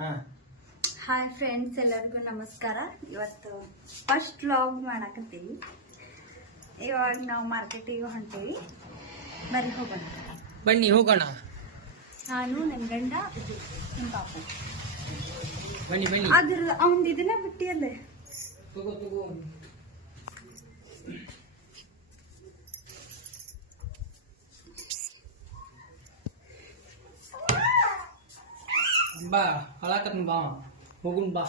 Hi friends, ಎಲ್ಲರಿಗೂ ನಮಸ್ಕಾರ. ಇವತ್ತು ಫಸ್ಟ್ ವ್ಲಾಗ್ ಮಾಡಕತ್ತೀವಿ. ಇವಾಗ ನಾವು ಮಾರ್ಕೆಟಿಗೆ ಹೊಂಟೀವಿ. ಬನ್ನಿ ಹೋಗೋಣ. ನಾನು ನನ್ನ ಗಂಡ, ನಿಮ್ಮ ಪಾಪು. ಅದ್ರ ಅವನ್ ಇದನ್ನ ಬಿಟ್ಟಿಯಲ್ಲೇ. ಬಾ ಹಳಾಕತ್ ಬಾ ಹೋಗುನ್ ಬಾ.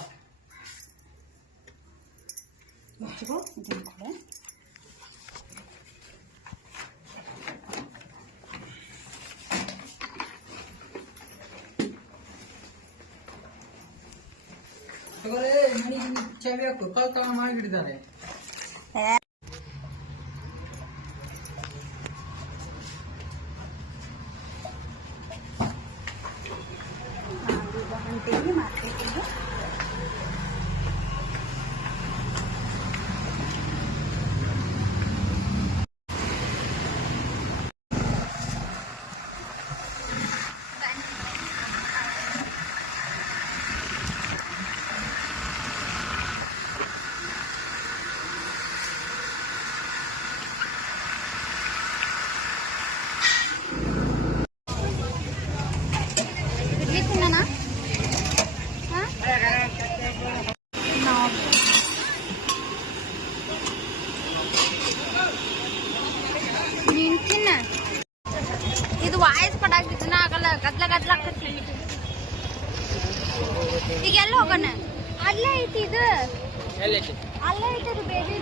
ಮನೆ ಚಾವಿ ಹಾಕು, ಕಳ್ತನ ಮಾಡಿಬಿಟ್ಟಿದ್ದಾರೆ. ಮಾರ್ಕೆಟಿಗೆ ಇದು ವಾಯ್ಸ್ ಪಡಾಕಿದ್ದನ ಆಗಲ್ಲ, ಗದ್ಲ ಈಗ ಎಲ್ಲ ಹೋಗೋಣ. ಅಲ್ಲೇ ಐತಿ ಇದು, ಅಲ್ಲೇ ಐತಿ ಬೇರೆ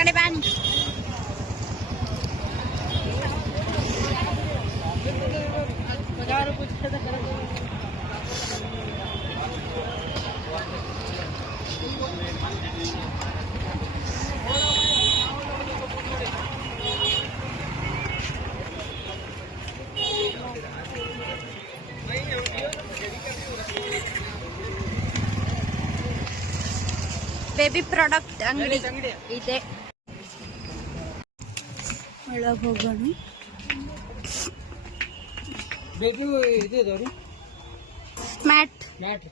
ಕಡೆ ಬ್ಯಾನ್. ಬೇಬಿ ಪ್ರಾಡಕ್ಟ್ ಅಂಗಡಿ ಇದೆ, ಒಳಗೆ ಹೋಗೋಣ. ಬೇಬಿ ಇದು ಇದಾವ್ರಿ, ಮ್ಯಾಟ್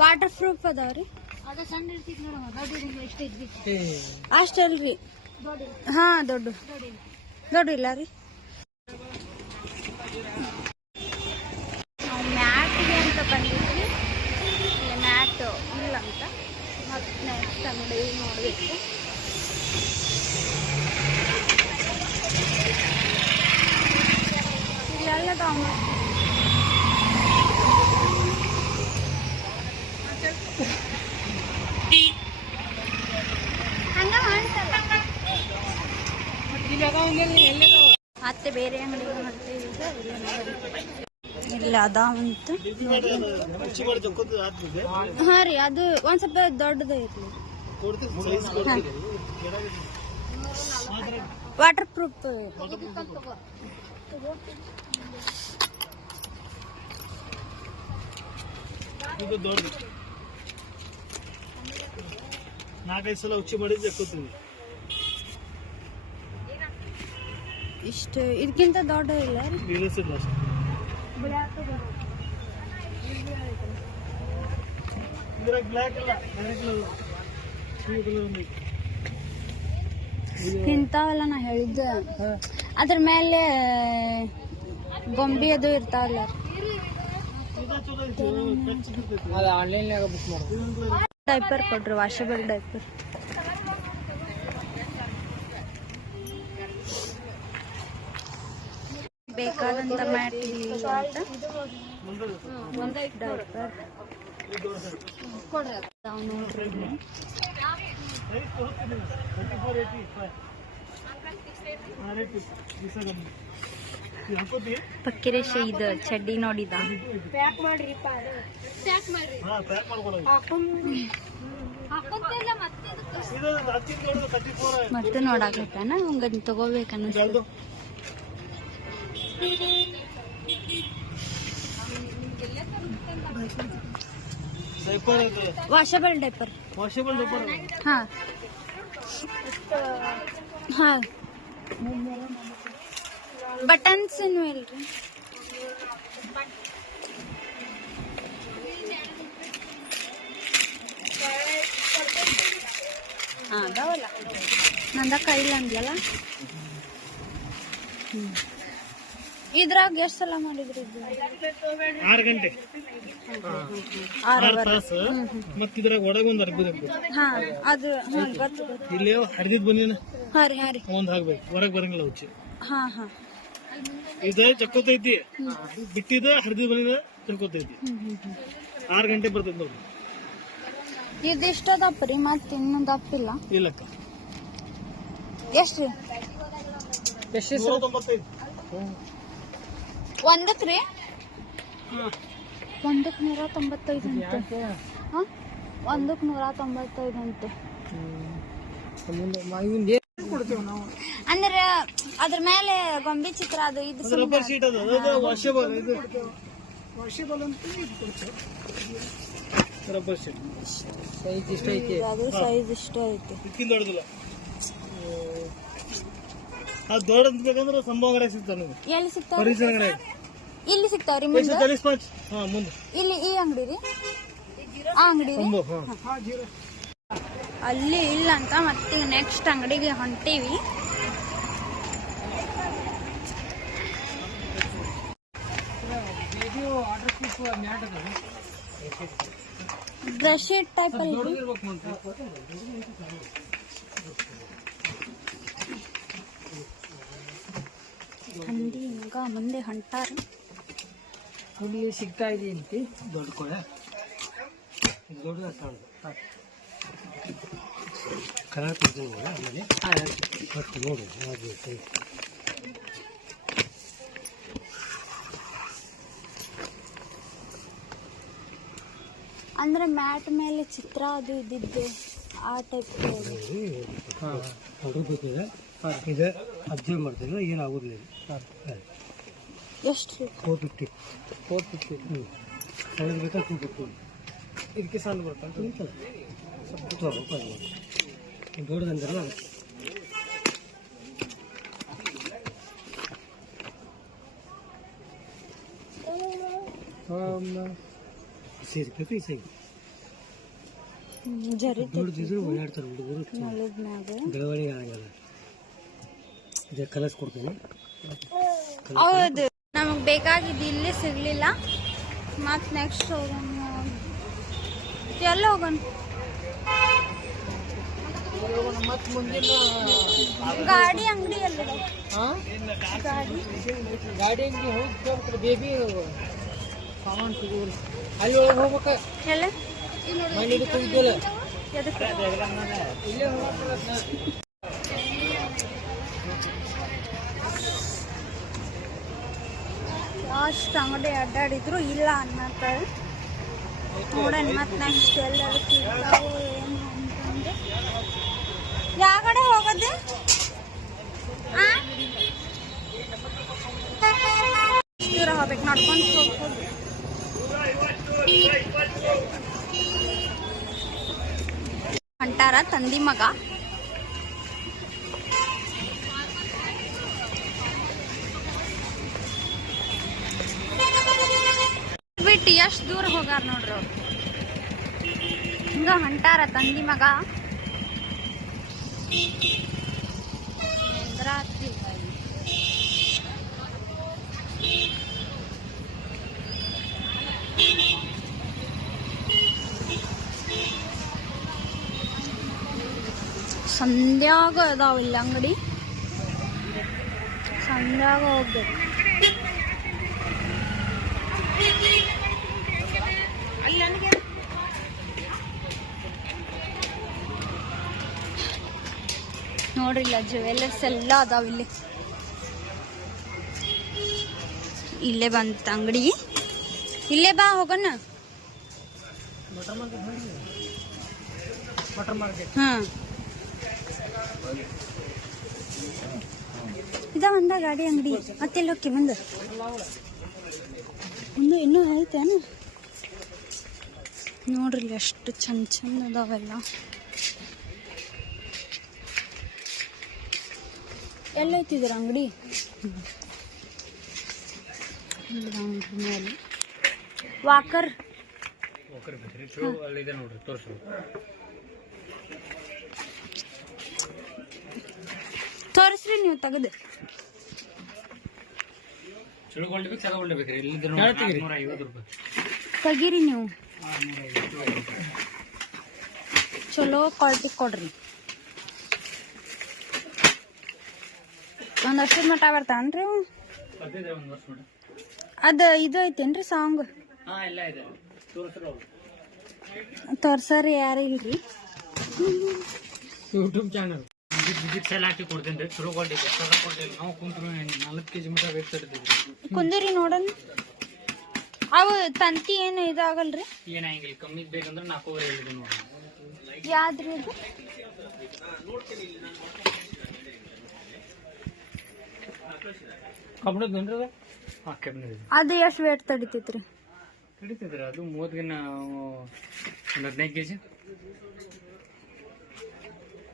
ವಾಟರ್ ಪ್ರೂಫ್ ಅದಾವ್ರಿ. ಅಷ್ಟಲ್ರಿ. ಹಾ, ದೊಡ್ಡ ಇಲ್ಲ ರೀ. ಮ್ಯಾಟ್ಗೆ ಅಂತ ಬಂದಿದ್ವಿ, ಮ್ಯಾಟ್ ಇಲ್ಲ ಅಂತ. ಮತ್ತೆ ನೆಕ್ಸ್ಟ್ ಅಂಗಡಿ ನೋಡಬೇಕು. ಇಲ್ಲೆಲ್ಲ ಮತ್ತೆ ಬೇರೆ ಅಂಗಡಿ ಇಲ್ಲ ಅದಾವಂತ. ಹಾ ರೀ, ಅದು ಒಂದ್ ಸ್ವಲ್ಪ ದೊಡ್ಡದು ಐತಿ. ವಾಟರ್ ಪ್ರೂಫ್ ನಾಲ್ಕೈದು ಸಲ ಉಚ್ಚಿ ಮಾಡಿದ್ರೆ ಕೂತೀವಿ. ಇಷ್ಟು ಇದಕ್ಕಿಂತ ದೊಡ್ಡ ಇಲ್ಲ ಇಂಥವೆಲ್ಲ ನಾ ಹೇಳಿದ್ದೆ. ಅದ್ರ ಮೇಲೆ ಗೊಂಬೆ ಅದು ಇರ್ತಾವಲ್ಲ, ಆನ್ಲೈನ್ಯಾಗ ಬುಕ್ ಮಾಡೋದು. ಡೈಪರ್ ಕೊಡ್ರಿ, ವಾಷಬಲ್ ಡೈಪರ್. ಬೇಕಾದಂತ ಮ್ಯಾಟ್ ಡೈಪರ್ ನೋಡ್ರಿ. ಪಕ್ಕಿರೇಶ ಇದು ಚಡ್ಡಿ ನೋಡಿದ. ಮತ್ತೆ ನೋಡಾಕತ್ತಾನ, ಹಂಗ ತಗೋಬೇಕನ್ನ. Washable diaper. Washable diaper. ಹಾ, ಹಾಂ ಬಟನ್ಸ್ ಏನು ಇಲ್ರಿ. ಹಾಂ ಅದಾವಲ್ಲ ನಂದ ಕೈಲಿ ಅಂದ್ಲಲ್ಲ. ಇದ್ರಾಗ ಎಷ್ಟು ಸಲ ಮಾಡಿದ್ರಿ? 6 ಗಂಟೆ 6 ತಾಸು. ಮತ್ತೆ ಇದ್ರಾಗ ಒಳಗೆ ಒಂದು ಅರ್ಬಿ ಹಾ ಅದು ಗೊತ್ತು. ಇಲ್ಲಿ ಹರಿದಿದ್ ಬಂದಿನ ಹಾಂ ರೀ ಒಂದ್ ಹಾಕ್ಬೇಕು, ಹೊರಗೆ ಬರಂಗಿಲ್ಲ ಹುಚ್ಚಿ. ಹಾಂ ಇದ ಚಕ್ಕೋತೈತಿ, ಬಿಟ್ಟಿದ ಹರಿದಿದ್ ಬಂದಿದ ಚಕ್ಕೋತೈತಿ. 6 ಗಂಟೆ ಬರ್ತೈತಿ ನೋಡ್ರಿ. ಇದಿಷ್ಟ ದಪ್ಪ ರೀ, ಮತ್ತೆ ಇನ್ನೂ ದಪ್ಪಿಲ್ಲ. ಇಲ್ಲಕ್ಕ ಎಷ್ಟ್ರಿ? ಎಷ್ಟು 195. ಒಂದಕ್ಕೆ ರೀ? ಒಂದಕ್ಕೆ 195 ಅಂತೆ. ಹಾಂ 195 ಅಂತೆ. ಕೊಡ್ತೇವೆ ನಾವು ಅಂದ್ರೆ ಅದ್ರ ಮೇಲೆ ಗೊಂಬೆ ಚಿತ್ರ ಅದು ಇದು ರಬ್ಬರ್ ಶೀಟ್ ಅದು ವಾಷೇಬಲ್. ಇದು ರಬ್ಬರ್ ಶೀಟ್ ಸೈಜ್ ಇಷ್ಟ ಐತಿ. ಅದು ಸೈಜ್ ಇಷ್ಟ ಐತಿ. ಇದಕ್ಕಿಂತ ದೊಡ್ಡದಿಲ್ಲ. ಅದು ದೊಡ್ಡ ಬೇಕಂದ್ರೆ ಸಂಭವ ಅಂಗಡಿ ಸಿಗ್ತಾವ ನಿಮ್ಗೆ. ಎಲ್ಲಿ ಸಿಗ್ತಾವ? ಪರಿಸರ ಅಂಗಡಿ. ಇಲ್ಲಿ ಸಿಗ್ತಾವ್ರಿ ಮುಂದೆ? ಮುಂದೆ ಇಲ್ಲಿ ಈ ಅಂಗಡಿ ರೀ? ಆ ಅಂಗಡಿ ರೀ? ಅಲ್ಲಿ ಇಲ್ಲ ಅಂತ ಮತ್ತೆ ನೆಕ್ಸ್ಟ್ ಅಂಗಡಿಗೆ ಹೊಂಟೀವಿ. ಬ್ರಷ್ ಟೈಪ್ ಅಲ್ಲಿ ಹಂದಿ ಮಗ ಮುಂದೆ ಹೊಂಟಾರ. ಇಲ್ಲಿ ಸಿಗ್ತಾ ಇದೆಯಂತೆ ದೊಡ್ಡ ಕೊಳೆ ದೊಡ್ಡ ಕಲರ್ ಕೊಡ್ತೀವಿ. ಆಮೇಲೆ ನೋಡಿ ಅಂದ್ರೆ ಮ್ಯಾಟ್ ಮೇಲೆ ಚಿತ್ರ ಅದು ಇದ್ದಿದ್ದು ಆ ಟೈಪ್. ಹೊಡಬೇಕಿದೆ ಇದು ಅಬ್ಸರ್ವ್ ಮಾಡ್ತೀವಿ, ಏನಾಗೋದಿಲ್ಲ. ಎಷ್ಟು ರೀ? 450. 450 ಸಣ್ಣ ಬೇಕಾ 250. ಇದಕ್ಕೆ ಸಣ್ಣ ಬರ್ತಾನೆ ಸ್ವಲ್ಪ ದೊಡ್ಡದಂದ್ರಲ್ಲ. ದೊಡ್ಡದಿದ್ರು ಓಡಾಡ್ತಾರೆ ಹುಡುಗರು, ಬೆಳವಣಿಗೆ ಆಗಲ್ಲ. ಇದೇ ಕಲರ್ಸ್ ಕೊಡ್ತೀನಿ. ಹೌದು, ನಮಗೆ ಬೇಕಾಗಿದ್ದು ಇಲ್ಲಿ ಸಿಗ್ಲಿಲ್ಲ. ಮತ್ತೆ ನೆಕ್ಸ್ಟ್ ಹೋಗೋಣ. ಎಲ್ಲ ಹೋಗೋಣ. ಮತ್ತೆ ಮುಂದಿನ ಗಾಡಿ ಅಂಗಡಿ ಎಲ್ಲ ಗಾಡಿ ಅಂಗಡಿ ಹೋಗಿ ಬೇಬಿ ಸಾಮಾನು ಸಿಗೋಲ್ಲ. ಅಲ್ಲಿ ಒಳಗೆ ಹೋಗ್ಬೇಕ. ಎಲ್ಲ ಮನೆ ಹೋಗಿದ್ದಿಲ್ಲ, ಎದಕ್ಕೆ? ಇಲ್ಲೇ ಹೋಗ್ಬೇಕ. ಅಷ್ಟು ಅಂಗಡಿ ಅಡ್ಡಾಡಿದ್ರು ಇಲ್ಲ ಅನ್ನತ್ತ. ನೋಡೋಣ ಮತ್ತೆ ನೆಕ್ಸ್ಟ್ ಎಲ್ಲರೂ ಸಿಗ್ತಾವು ಏನು ಅಂತಂದ್ರೆ. ಯಾವ ಕಡೆ ಹೋಗೋದು? ದೂರ ಹೋಗ್ಬೇಕು, ನಡ್ಕೊಂಡು ಹೋಗ್ಬೋದು. ಹೊಂಟಾರ ತಂದಿ ಮಗ. ಬಿಟ್ಟು ಎಷ್ಟು ದೂರ ಹೋಗಾರ ನೋಡ್ರಿ ಅವ್ರು. ಹಿಂಗ ಹೊಂಟಾರ ತಂದಿ ಮಗ. ರಾತ್ರಿ ಸಂಧ್ಯಾಗ ಅದಾವ ಇಲ್ಲಿ ಅಂಗಡಿ. ಸಂಧ್ಯಾಗ ಹೋಗ್ಬೇಕು. ನೋಡ್ರಿಲ್ಲ ಜ್ಯುವೆಲರ್ಸ್ ಎಲ್ಲ ಅದಾವ ಇಲ್ಲಿ. ಇಲ್ಲೇ ಬಂತ ಅಂಗಡಿ. ಇಲ್ಲೇ ಬಾ ಹೋಗೋಣ. ಹಾ ಇದ ಒಂದ ಗಾಡಿ ಅಂಗಡಿ. ಮತ್ತೆಲ್ಲ ಹೋಗಿ ಮುಂದೆ ಮುಂದೆ ಇನ್ನೂ ಐತೇನು ನೋಡ್ರಿ. ಎಷ್ಟು ಚಂದ ಚಂದ ಅದಾವೆಲ್ಲ. ಎಲ್ಲೈತಿದ್ರ ಅಂಗಡಿ ಮೇಲೆ ವಾಕರ್ ನೋಡ್ರಿ ತೋರಿಸಿ ತೋರಿಸ್ರಿ ನೀವು ತೆಗೆದು ತೆಗೀರಿ ನೀವು ಚಲೋ ಕ್ವಾಲಿಟಿ ಕೊಡ್ರಿ ಒಂದ್ ವರ್ಷದ ಮಟ್ಟ ಬರ್ತಾನ್ರಿ ಅದ ಇದು ಐತೇನ್ರಿ ಸಾಂಗ್ ತೋರ್ಸರಿ ಯಾರು ಇಲ್ರಿ ಯೂಟ್ಯೂಬ್ ಚಾನಲ್ ವಿಜಿಟ್ ಸೆಲ್ ಹಾಕಿ ಕೊಡ್ತೇನೆ ಚಲೋ ಕ್ವಾಲಿಟಿ ಕೊಡ್ತೇನೆ ನಾವು ಕುಂತ್ರು 4 kg ಮಟ್ಟ ವೇಟ್ ತರ್ತೀವಿ ಕುಂದಿರಿ ನೋಡನ್ ಅವು ತಂತಿ ಏನು ಇದಾಗಲ್ರಿ ಏನಾಗಿಲ್ಲ ಕಮ್ಮಿ ಬೇಕಂದ್ರೆ 4 ಹೇಳಿದೆ ನೋಡಿ ಯಾವ್ದ್ರಿ ಇದು ಕಬ್ಬಣದ ಹಾಂ ಕಬ್ಬಣದ ಅದು ಎಷ್ಟು ವೇಟ್ ತಡಿತೈತ್ರಿ ಹಿಡಿತಿದ್ರ ಅದು 30 ದಿನ 15 kg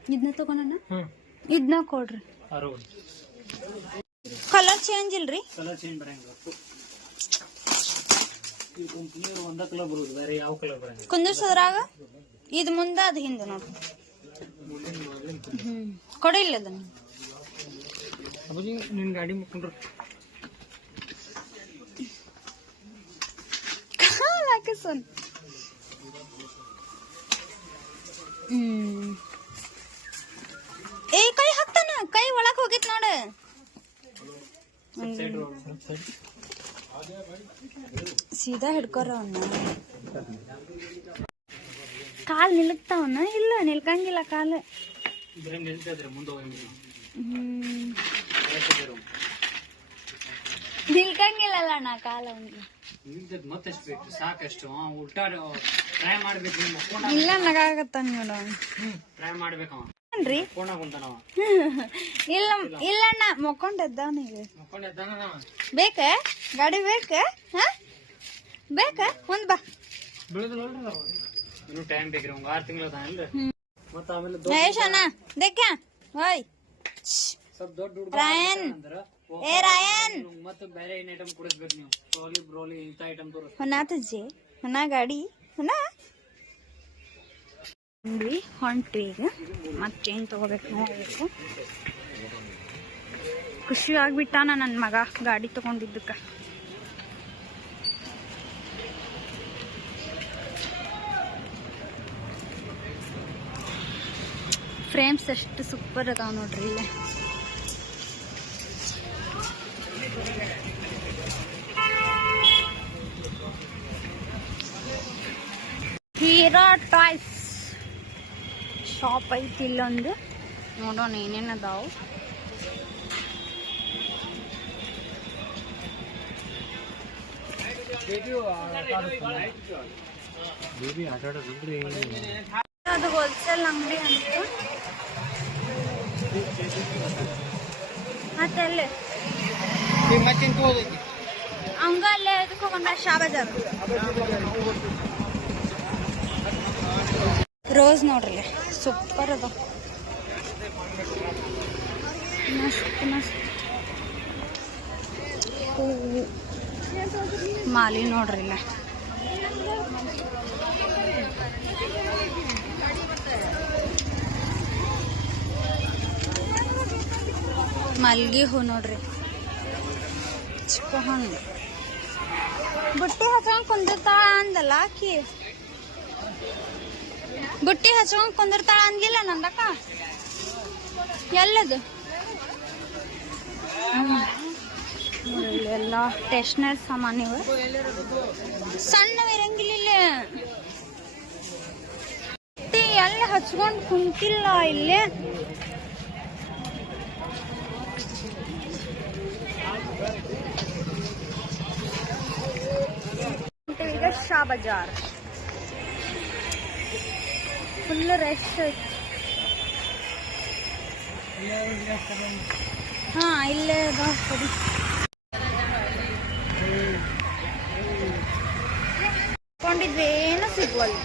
ಇದನ್ನ ತಗೊಂಡ ಇದನ್ನ ಕೊಡ್ರಿ ಕಲರ್ ಚೇಂಜ್ ಇಲ್ರಿ ಕಲರ್ ಚೇಂಜ್ ಬರಂಗಿಲ್ಲ ಈ ಕಂಪನಿ ಒಂದ ಕಲರ್ ಬರೋದು ಬೇರೆ ಯಾವ ಕಲರ್ ಬರಂಗಿಲ್ಲ ಕುಂದರ್ಸದ್ರಾಗ ಇದು ಮುಂದೆ ಅದು ಹಿಂದೆ ನೋಡ್ರಿ ಕೊಡಿಲ್ಲ ಅದನ್ನ ಅಬ್ಬಿ ನಿನ್ ಗಾಡಿ ಮುಕ್ಕೊಂಡ್ರು ಸೊನ್ ಏ ಕೈ ಹಾಕ್ತಾನ ಕೈ ಒಳಕ್ ಹೋಗಿತ್ ನೋಡ ಸೀದಾ ಹಿಡ್ಕೊರ ಅವನ್ನ ಕಾಲ್ ನಿಲ್ತಾವನ ಇಲ್ಲ ನಿಲ್ಕಂಗಿಲ್ಲ ಕಾಲ ನಿಲ್ಕಂಗಿಲ್ಲಲ್ಲ ಅಣ್ಣ ಕಾಲ ಅವನಿಗೆ ಮತ್ತೆಷ್ಟು ಬೇಕು ಸಾಕಷ್ಟು ಉಲ್ಟಾ ಟ್ರೈ ಮಾಡ್ಬೇಕು ಇಲ್ಲ ನಗಾಗತ್ತಾನ ನೋಡ ಟ್ರೈ ಮಾಡ್ಬೇಕು ಇಲ್ಲ ಇಲ್ಲಣ್ಣ ಮಕ್ಕೊಂಡದ್ದವನಿಗೆ ಬೇಕ ಗಾಡಿ ಬೇಕ ಬೇಕ ಒಂದ್ ಬಾ ಇನ್ನು ಟೈಮ್ ಬೇಕ್ರಿ 6 ತಿಂಗಳು ಅದಾನಲ್ರಿ ಮತ್ತೆ ಆಮೇಲೆ ಮಹೇಶಣ್ಣ ದೇಖ್ಯಾ ಓಯ್ ಸ್ವಲ್ಪ ದೊಡ್ಡ ರಾಯನ್ ಏ ರಾಯನ್ ಮತ್ತೆ ಬೇರೆ ಏನ್ ಐಟಮ್ ಕೊಡಿಸ್ಬೇಕು ನೀವು ಬ್ರೋಲಿ ಇಂತ ಐಟಮ್ ತೋರಿಸ್ ಹೊನಾ ತಜ್ಜಿ ಹೊನಾ ಗಾಡಿ ಹೊನಾ ಹೊಂಟ್ರಿ ಈಗ ಮತ್ತೇನ್ ತಗೋಬೇಕು ನೋಡ್ಬೇಕು ಖುಷಿ ಆಗ್ಬಿಟ್ಟಾನ ನನ್ನ ಮಗ ಗಾಡಿ ತಗೊಂಡಿದ್ದಕ್ಕ ಫ್ರೇಮ್ಸ್ ಎಷ್ಟು ಸೂಪರ್ ಅದಾವ ನೋಡ್ರಿ ಇಲ್ಲೇ ಹೀರಾ ಟಾಯ್ಸ್ ಶಾಪ್ ಐತಿ ಇಲ್ಲೊಂದು ನೋಡೋಣ ಏನೇನು ಅದಾವು ಅದು ಹೋಲ್ಸೇಲ್ ಅಂಗಡಿ ಅಂತ ಮತ್ತೆ ಅಲ್ಲೇ ಹಂಗ ಅಲ್ಲೇ ಇದಕ್ಕೆ ಹೋಗೋಣ ಶಾ ಬಜಾರ್ ರೋಸ್ ನೋಡ್ರಿ ಸೂಪರ್ ಅದ ಮಸ್ತ್ ಮಸ್ತ್ ಹೂವು ಮಾಲಿ ನೋಡ್ರಿ ಇಲ್ಲ ಮಲ್ಗಿ ಹೂ ನೋಡ್ರಿ ಚಿಕ್ಕ ಹಣ್ಣು ಬುಟ್ಟಿ ಹಚ್ಕೊಂಡ್ ಕುಂದಿರ್ತಾಳ ಅಂದಲ್ಲ ಆಕಿ ಬುಟ್ಟಿ ಹಚ್ಕೊಂಡ್ ಕುಂದಿರ್ತಾಳ ಅಂದಿಲ್ಲ ನಂದಕ್ಕ ಎಲ್ಲದು ಎಲ್ಲ ಸ್ಟೇಷನರಿ ಸಾಮಾನು ಇವ ಸಣ್ಣವ ಇರಂಗಿಲ್ಲ ಇಲ್ಲಿ ಎಲ್ಲ ಹಚ್ಕೊಂಡ್ ಕುಂತಿಲ್ಲ ಇಲ್ಲಿ ಈಗ ಶಾ ಬಜಾರ್ ಫುಲ್ ರಶ್ ಐತಿ ಹಾ ಇಲ್ಲೇ ಕೊಂಡಿದ್ವಿ ಏನು ಸಿಗ್ವಲ್ಲ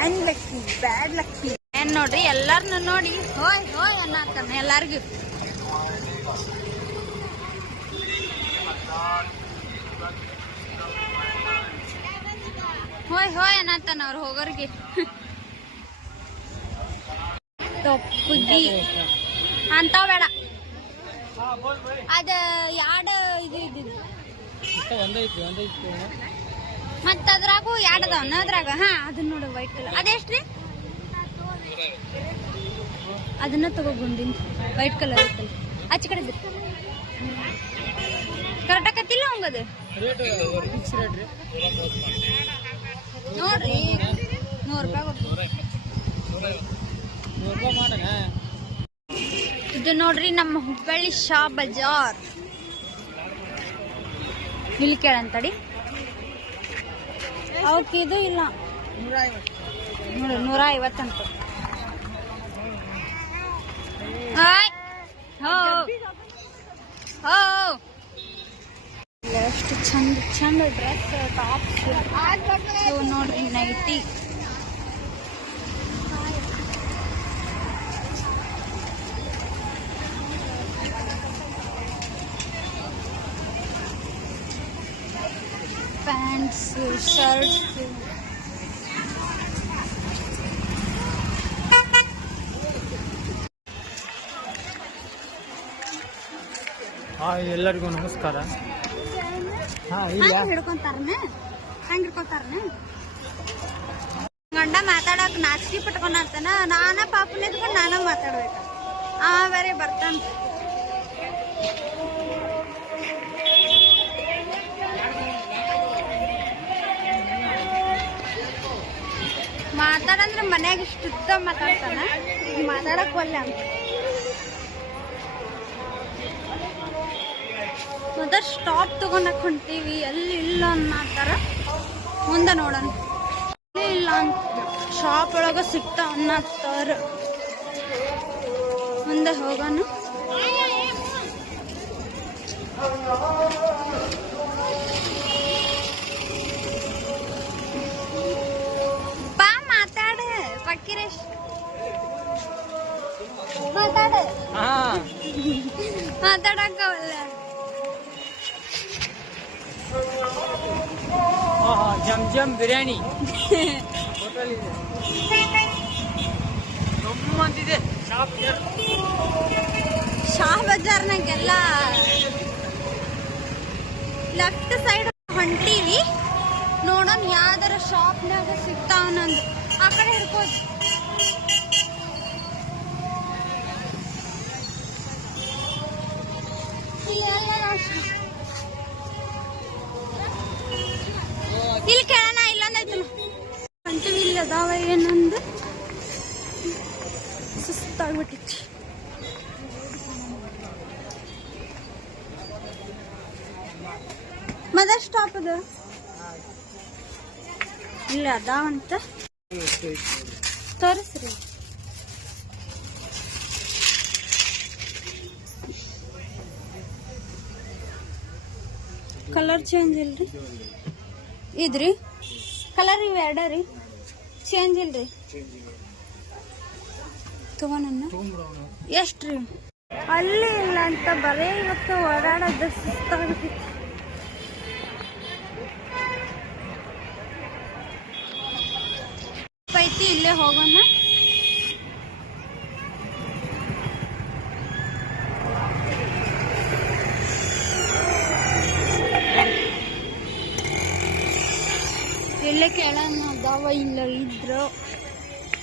ಅನ್ಲಕ್ಕಿ ಬ್ಯಾಡ್ ಲಕ್ಕಿ ಏನ್ ನೋಡ್ರಿ ಎಲ್ಲಾರನ್ನ ನೋಡಿ ಹೋಯ್ ಹೋಯ್ ಅನ್ನತ್ತಾನ ಎಲ್ಲಾರ್ಗು. ಹೋಯ್ ಹೋಯ್ ಅನ್ನತ್ತಾನ ಅವ್ರು ಹೋಗೋರ್ಗೆ. ತೊಪ್ಪಗಿ ಅಂತಾವ್ ಬೇಡ, ಅದ ಯಾಡ ಇದು ಇದ್ದಿದ್ದು ಮತ್ತ ಅದ್ರಾಗು ಯಾಡ್ ಅದಾವನ ಅದ್ರಾಗ. ಹಾ ಅದನ್ನ ನೋಡು ವೈಟ್ ಕಲರ್ ಅದೆಷ್ಟ್ರಿ? ಅದನ್ನ ತಗೋ ಗುಂಡಿನ ವೈಟ್ ಕಲರ್ ಐತಲ್ಲ ಆಚೆ ಕಡೆ ಕರೆಕ್ಟ್ ಆಕತ್ತಿಲ್ಲ ಹಂಗದು ನೋಡ್ರಿ. 100 ರೂಪಾಯಿ ಇದು ನೋಡ್ರಿ ನಮ್ಮ ಹುಬ್ಬಳ್ಳಿ ಶಾ ಬಜಾರ್. ಇಲ್ಲಿ ಕೇಳಂತಡಿ ಅವಕ್ಕೆ ಇದು ಇಲ್ಲ 150 ಅಂತ. ಎಷ್ಟು ಚಂದ ಚಂದ ಡ್ರೆಸ್ ಟಾಪ್ಸ್ ನೋಡ್ರಿ. ನೈಟಿ ಪ್ಯಾಂಟ್ಸ್ ಶರ್ಟ್ಸ್ ಎಲ್ಲರಿಗೂ ನಮಸ್ಕಾರ. ಹಿಡ್ಕೊಂತಾರನ ಹಂಗ ಹಿಡ್ಕೊಂತಾರನ ಗಂಡ ಮಾತಾಡಕ್ ನಾಚಿಕೆ ಪಟ್ಕೊಂಡಾರ್ತಾನ. ನಾನ ಪಾಪನ ಎತ್ಕೊಂಡು ನಾನ ಮಾತಾಡ್ಬೇಕ. ಬೇರೆ ಬರ್ತಾನ. ಮಾತಾಡಂದ್ರೆ ಮನ್ಯಾಗ ಇಷ್ಟ ಮಾತಾಡ್ತಾನ, ಮಾತಾಡಕ್ ಒಲ್ಲೆ ಅಂತ. ಮತ್ತೆ ಸ್ಟಾಪ್ ತಗೊಂಡಕ್ ಹೊಂಟೀವಿ. ಎಲ್ಲಿ ಇಲ್ಲ ಅನ್ನತ್ತಾರ, ಮುಂದೆ ನೋಡೋಣ. ಇಲ್ಲ ಅಂತ ಶಾಪ್ ಒಳಗ ಸಿಕ್ತ ಅನ್ನತ್ತಾರ, ಮುಂದೆ ಹೋಗೋಣ. ಬಾ ಮಾತಾಡ ಫಕೀರೇಶ್, ಮಾತಾಡ ಮಾತಾಡಕ್ಕವಲ್ಲ. ಜಮ್ ಜಮ್ ಬಿರಿಯಾನಿ ಗಮ್ಮಂತಿದೆ. ಶಾ ಬಜಾರ್ನಾಗೆಲ್ಲ ಲೆಫ್ಟ್ ಸೈಡ್ ಹೊಂಟೀವಿ. ನೋಡೋಣ ಯಾವ್ದಾರ ಶಾಪ್ನಾಗ ಸಿಗ್ತಾವನಂದು. ಆ ಕಡೆ ಹಿಡ್ಕೋದು. ಇಲ್ಲಿ ಕೇಳೋಣ, ಇಲ್ಲೊಂದಾಯ್ತು ಹೊಂಟೀವಿ. ಇಲ್ಲಿ ಅದಾವ ಏನಂದು ಸುಸ್ತಾಗ್ಬಿಟ್ಟಿತ್ತು. ಮದರ್ ಸ್ಟಾಪ್ ಅದು ಇಲ್ಲಿ ಅದಾವಂತ ತೋರಿಸ್ರಿ. ಕಲರ್ ಚೇಂಜ್ ಇಲ್ರಿ ಇದ್ರಿ, ಕಲರ್ ಇವ್ ಎರಡ ರೀ, ಚೇಂಜ್ ಇಲ್ರಿ. ತಗೋಣ ಎಷ್ಟ್ರಿ? ಅಲ್ಲಿ ಇಲ್ಲ ಅಂತ ಬರೇ ಇವತ್ತು ಓಡಾಡೋದು ಸುಸ್ತಾಗ್ಬಿಟ್ಟಿತ್ತು. ಐತಿ ಇಲ್ಲೇ ಹೋಗೋಣ. ಇಲ್ಲೇ ಕೇಳೋಣ ಅದಾವ ಇಲ್ಲ ಇದ್ರ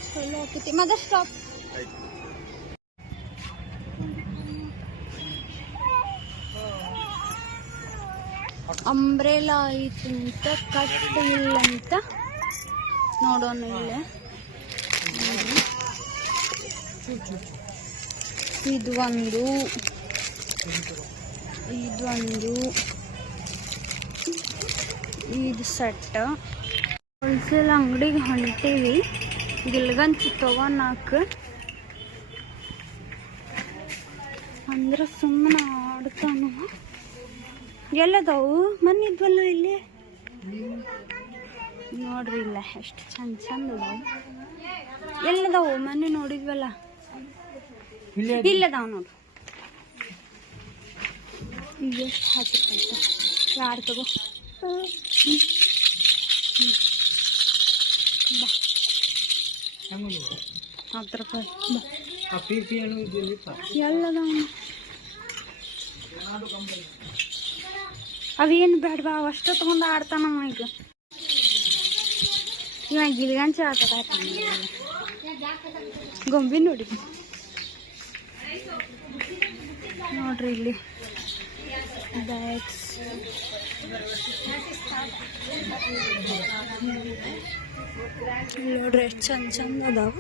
ಚಲೋ ಆಕೈತಿ. ಮದ ಸ್ಟಾಪ್. ಅಂಬ್ರೆಲಾ ಐತಂತ, ಕಟ್ ಇಲ್ಲಂತ. ನೋಡೋಣ ಇಲ್ಲೇ. ಇದೊಂದು ಇದು ಸೆಟ್. ಹೋಲ್ಸೇಲ್ ಅಂಗಡಿಗೆ ಹೊಂಟೀವಿ ಗಿಲ್ಗಂಚ್ ತಗೋನಾಕ. ಅಂದ್ರೆ ಸುಮ್ಮನೆ ಆಡ್ತಾನ. ಎಲ್ಲದವು ಮನೆ ಇದ್ವಲ್ಲ ಇಲ್ಲಿ ನೋಡ್ರಿ. ಇಲ್ಲ ಎಷ್ಟು ಚಂದ ಚಂದ ಅದಾವು. ಎಲ್ಲದಾವು ಮೊನ್ನೆ ನೋಡಿದ್ವಲ್ಲ, ಇಲ್ಲಿ ಇಲ್ಲದಾವ್ ನೋಡು. ಈಗ ಎಷ್ಟು ಹಾಕಿರ್ತ ಯಾರು ತಗೋ. ಬಾ ಹೆಂಗೆ 10 ರೂಪಾಯಿ. ಬಾ ಆ ಪಿ ಅನ್ನೋದು ಇಲ್ಲಿಪ್ಪ. ಎಲ್ಲದಾವ ಅವೇನು ಬೇಡ ಬಾ, ಅವಷ್ಟು ತಗೊಂಡು ಆಡ್ತಾನ ಈಗ. ಇವಾಗ ಗಿಲ್ಗಂಚ ಆಟದ ಗೊಂಬಿ ನೋಡಿ ನೋಡ್ರಿ ಇಲ್ಲಿ ಬ್ಯಾಗ್ಸ್. ನೋಡ್ರಿ ಎಷ್ಟು ಚಂದ ಚಂದ ಅದಾವ.